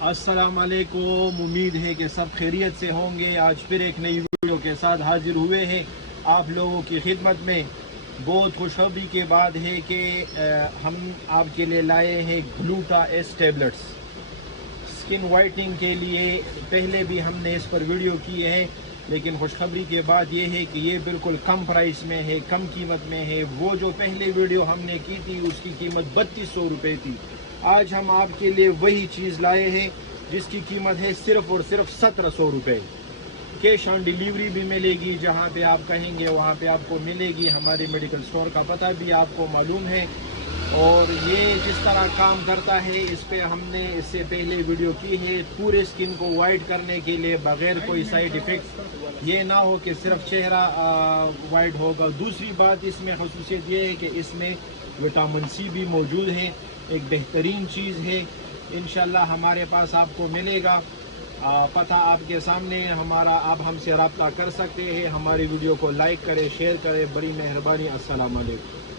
अस्सलाम वालेकुम। उम्मीद है कि सब खैरियत से होंगे। आज फिर एक नई वीडियो के साथ हाजिर हुए हैं आप लोगों की खिदमत में। बहुत खुशखबरी के बाद है कि हम आपके लिए लाए हैं gluta S tablets skin whitening के लिए। पहले भी हमने इस पर वीडियो किए हैं, लेकिन खुशखबरी के बाद ये है कि ये बिल्कुल कम प्राइस में है, कम कीमत में है। वो जो पहले वीडियो हमने की थी उसकी कीमत 3200 रुपये थी। आज हम आपके लिए वही चीज़ लाए हैं जिसकी कीमत है सिर्फ़ और सिर्फ 1700 रुपये। कैश ऑन डिलीवरी भी मिलेगी, जहाँ पे आप कहेंगे वहाँ पे आपको मिलेगी। हमारे मेडिकल स्टोर का पता भी आपको मालूम है। और ये जिस तरह काम करता है, इस पे हमने इससे पहले वीडियो की है। पूरे स्किन को वाइट करने के लिए बगैर कोई साइड इफ़ेक्ट। ये ना हो कि सिर्फ चेहरा वाइट होगा। दूसरी बात इसमें खसूसियत ये है कि इसमें विटामिन सी भी मौजूद है। एक बेहतरीन चीज़ है। इंशाल्लाह हमारे पास आपको मिलेगा। पता आपके सामने हमारा। आप हमसे रब्ता कर सकते हैं। हमारी वीडियो को लाइक करें, शेयर करें, बड़ी मेहरबानी। अस्सलाम वालेकुम।